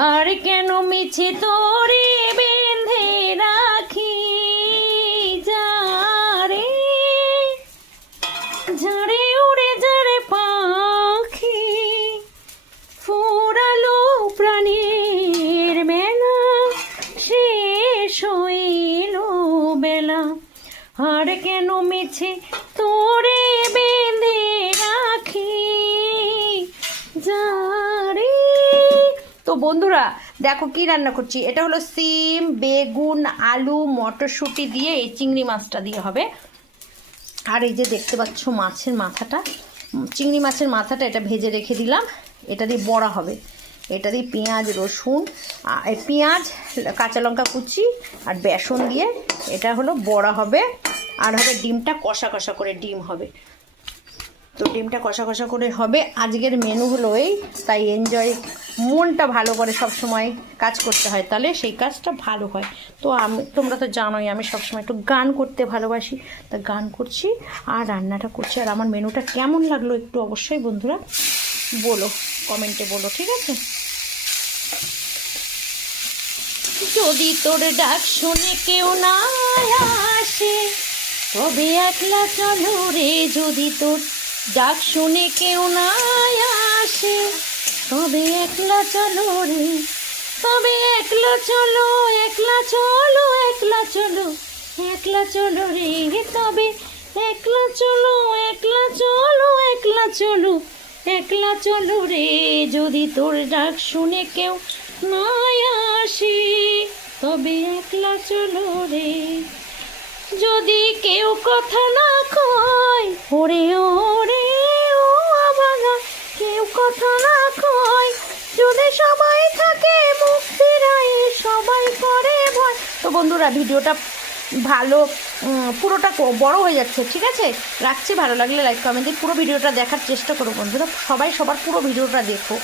আর কেন মিছে তোরে বেঁধে রাখি যারে ঝাড়ে উড়ে যারে পাখি ফুরালো প্রাণের মেলা শেষ হইল বেলা আর কেন মিছে তোরে বেঁধে রাখি যারে। তো বন্ধুরা দেখো কি রান্না করছি, এটা হলো সিম বেগুন আলু মটরশুঁটি দিয়ে এই চিংড়ি মাছটা দিয়ে হবে। আর এই যে দেখতে পাচ্ছ মাছের মাথাটা, চিংড়ি মাছের মাথাটা এটা ভেজে রেখে দিলাম, এটা দিয়ে বড়া হবে। এটা দিয়ে পেঁয়াজ রসুন পেঁয়াজ কাঁচা লঙ্কা কুচি আর বেসন দিয়ে এটা হলো বড়া হবে। আর হবে ডিমটা কষা কষা করে ডিম হবে। তো ডিমটা কষা কষা করে হবে। আজকের মেনু হলো এই, তাই এনজয়, মনটা ভালো করে সব সময় কাজ করতে হয়, তাহলে সেই কাজটা ভালো হয়। তো তোমরা তো জানোই আমি সবসময় একটু গান করতে ভালোবাসি, তা গান করছি আর রান্নাটা করছি। আর আমার মেনুটা কেমন লাগলো একটু অবশ্যই বন্ধুরা বলো, কমেন্টে বলো, ঠিক আছে? যদি তোর ডাক শুনে কেউ না আসে তবে একলা চলো রে, যদি তোর ডাক শুনে কেউ না আসে তবে একলা চলো রে, তবে একলা চলো একলা চলো একলা চলো একলা চলো রে, তবে একলা চলো একলা চলো একলা চলো একলা চলো রে, যদি তোর ডাক শুনে কেউ না আসে তবে একলা চলো রে। যদি কেউ কথা না কয় ওরে ওরে ও বাবা, কেউ কথা না কয়, যদি সবাই থাকে মুখ ফিরাই সবাই করে ভয়। তো বন্ধুরা ভিডিওটা ভালো পুরোটা বড় হয়ে যাচ্ছে, ঠিক আছে? রাখছি, ভালো লাগলে লাইক কমেন্ট দিয়ে পুরো ভিডিওটা দেখার চেষ্টা করো বন্ধুরা, সবাই সবার পুরো ভিডিওটা দেখো।